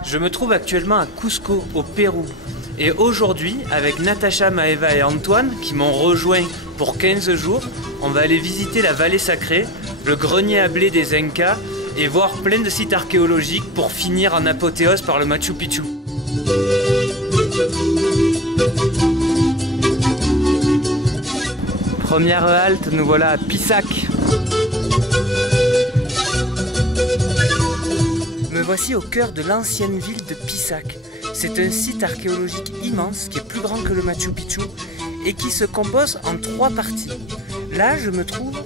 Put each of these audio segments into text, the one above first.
Je me trouve actuellement à Cusco, au Pérou. Et aujourd'hui, avec Natacha, Maeva et Antoine, qui m'ont rejoint pour 15 jours, on va aller visiter la vallée sacrée, le grenier à blé des Incas, et voir plein de sites archéologiques pour finir en apothéose par le Machu Picchu. Première halte, nous voilà à Pisac. Me voici au cœur de l'ancienne ville de Pisac. C'est un site archéologique immense qui est plus grand que le Machu Picchu et qui se compose en 3 parties. Là, je me trouve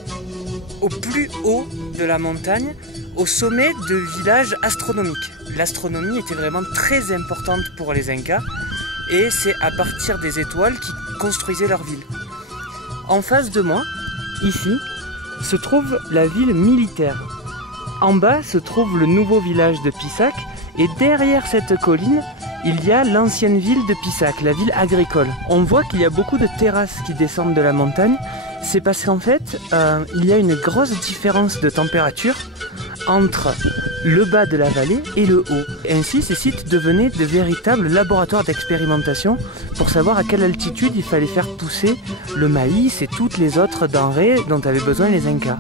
au plus haut de la montagne, au sommet de villages astronomiques. L'astronomie était vraiment très importante pour les Incas et c'est à partir des étoiles qu'ils construisaient leur ville. En face de moi, ici, se trouve la ville militaire. En bas se trouve le nouveau village de Pisac et derrière cette colline, il y a l'ancienne ville de Pisac, la ville agricole. On voit qu'il y a beaucoup de terrasses qui descendent de la montagne. C'est parce qu'en fait, il y a une grosse différence de température entre le bas de la vallée et le haut. Ainsi, ces sites devenaient de véritables laboratoires d'expérimentation pour savoir à quelle altitude il fallait faire pousser le maïs et toutes les autres denrées dont avaient besoin les Incas.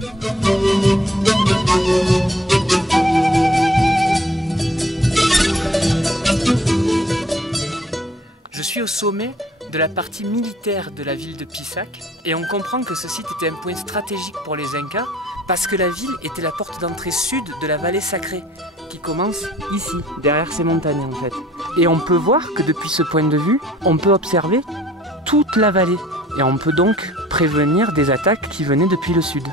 Je suis au sommet de la partie militaire de la ville de Pisac et on comprend que ce site était un point stratégique pour les Incas parce que la ville était la porte d'entrée sud de la vallée sacrée qui commence ici, derrière ces montagnes en fait. Et on peut voir que depuis ce point de vue, on peut observer toute la vallée et on peut donc prévenir des attaques qui venaient depuis le sud.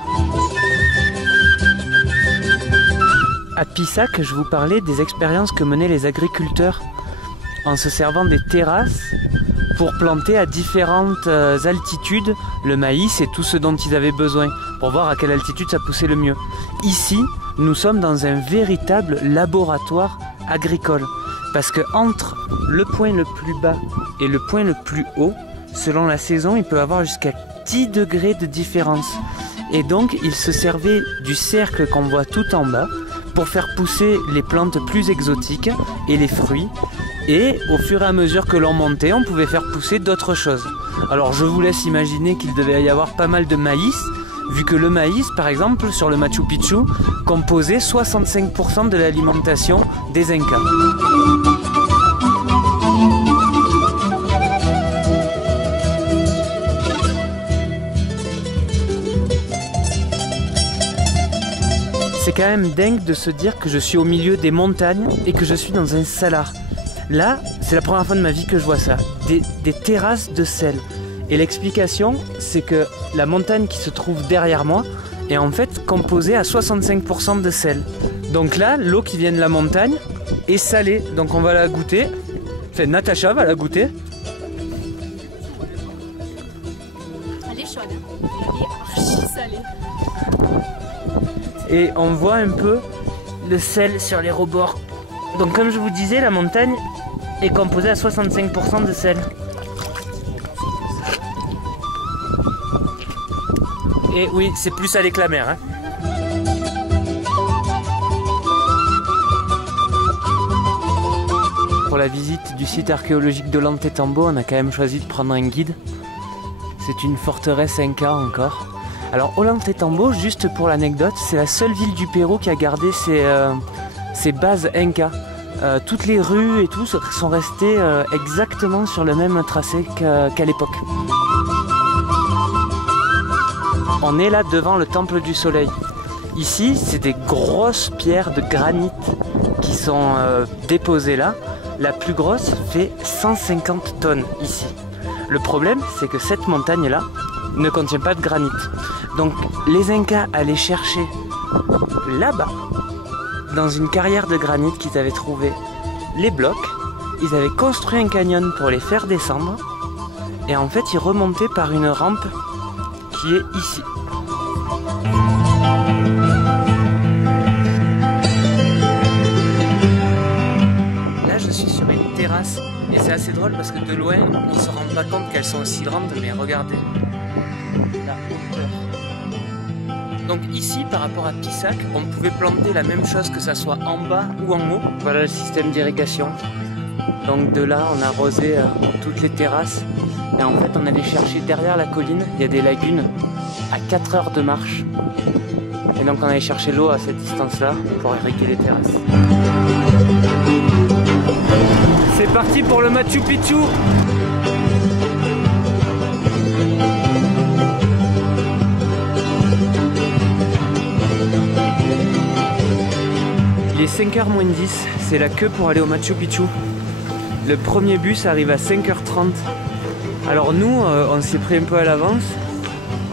À Pisac, je vous parlais des expériences que menaient les agriculteurs en se servant des terrasses pour planter à différentes altitudes le maïs et tout ce dont ils avaient besoin, pour voir à quelle altitude ça poussait le mieux. Ici, nous sommes dans un véritable laboratoire agricole, parce que entre le point le plus bas et le point le plus haut, selon la saison, il peut avoir jusqu'à 10 degrés de différence. Et donc, ils se servaient du cercle qu'on voit tout en bas pour faire pousser les plantes plus exotiques et les fruits. Et au fur et à mesure que l'on montait, on pouvait faire pousser d'autres choses. Alors je vous laisse imaginer qu'il devait y avoir pas mal de maïs, vu que le maïs, par exemple, sur le Machu Picchu, composait 65% de l'alimentation des Incas. C'est quand même dingue de se dire que je suis au milieu des montagnes et que je suis dans un salar. Là, c'est la première fois de ma vie que je vois ça, des terrasses de sel. Et l'explication, c'est que la montagne qui se trouve derrière moi est en fait composée à 65% de sel. Donc là, l'eau qui vient de la montagne est salée, donc on va la goûter. Enfin, Natacha va la goûter. Elle est chaude, elle est archi salée. Et on voit un peu le sel sur les rebords. Donc comme je vous disais, la montagne est composée à 65% de sel. Et oui, c'est plus salé que la mer. Hein. Pour la visite du site archéologique d'Ollantaytambo, on a quand même choisi de prendre un guide. C'est une forteresse Inca encore. Alors Ollantaytambo, juste pour l'anecdote, c'est la seule ville du Pérou qui a gardé ses bases Inca. Toutes les rues et tout sont restées exactement sur le même tracé qu'à l'époque. On est là devant le temple du soleil. Ici, c'est des grosses pierres de granit qui sont déposées là. La plus grosse fait 150 tonnes ici. Le problème, c'est que cette montagne-là ne contient pas de granit. Donc les Incas allaient chercher là-bas, dans une carrière de granit qu'ils avaient trouvé les blocs. Ils avaient construit un canyon pour les faire descendre. Et en fait, ils remontaient par une rampe qui est ici. Là, je suis sur une terrasse. Et c'est assez drôle parce que de loin, on ne se rend pas compte qu'elles sont aussi grandes. Mais regardez la hauteur. Donc ici, par rapport à Pissac, on pouvait planter la même chose que ça soit en bas ou en haut. Voilà le système d'irrigation. Donc de là, on a arrosé toutes les terrasses. Et en fait, on allait chercher derrière la colline, il y a des lagunes à 4 heures de marche. Et donc on allait chercher l'eau à cette distance-là pour irriguer les terrasses. C'est parti pour le Machu Picchu! Il est 5h moins 10, c'est la queue pour aller au Machu Picchu. Le premier bus arrive à 5h30. Alors nous, on s'est pris un peu à l'avance.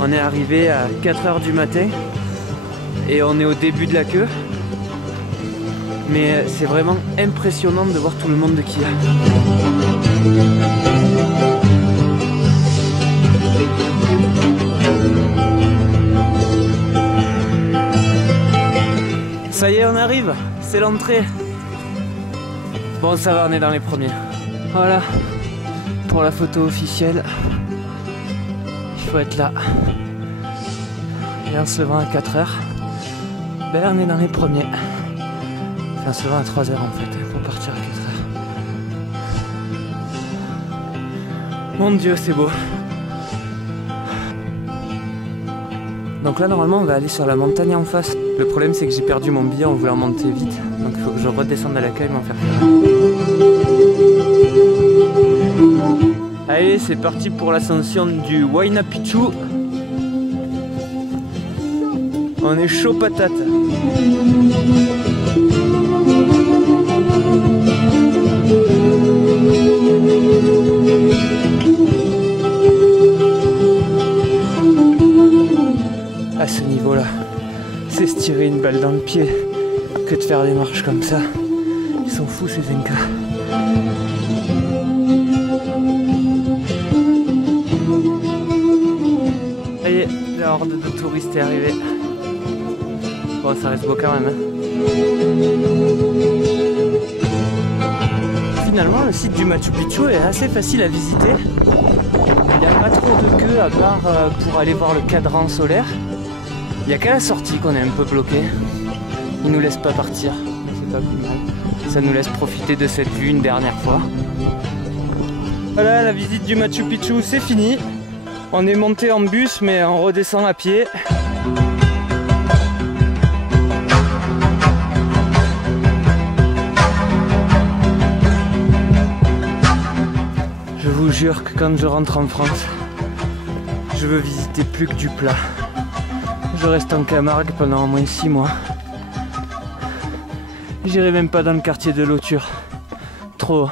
On est arrivé à 4h du matin et on est au début de la queue. Mais c'est vraiment impressionnant de voir tout le monde qu'il y a. Ça y est, on arrive, c'est l'entrée. Bon, ça va, on est dans les premiers. Voilà, pour la photo officielle, il faut être là. Et en se levant à 4h, ben on est dans les premiers. Enfin, en se levant à 3h en fait, pour partir à 4h. Mon Dieu, c'est beau. Donc là, normalement, on va aller sur la montagne en face. Le problème, c'est que j'ai perdu mon billet en voulant monter vite. Donc il faut que je redescende à l'accueil et m'en faire faire. Allez, c'est parti pour l'ascension du Huayna Picchu. On est chaud patate. À ce niveau-là, c'est se tirer une balle dans le pied que de faire des marches comme ça. Ils sont fous ces Incas. Ça y est, la horde de touristes est arrivée. Bon, ça reste beau quand même. Hein. Finalement, le site du Machu Picchu est assez facile à visiter. Il n'y a pas trop de queue à part pour aller voir le cadran solaire. Il n'y a qu'à la sortie qu'on est un peu bloqué. Ils nous laissent pas partir, mais c'est pas plus mal. Ça nous laisse profiter de cette vue une dernière fois. Voilà, la visite du Machu Picchu, c'est fini. On est monté en bus, mais on redescend à pied. Je vous jure que quand je rentre en France, je veux visiter plus que du plat. Je reste en Camargue pendant au moins 6 mois. J'irai même pas dans le quartier de Lauture. Trop.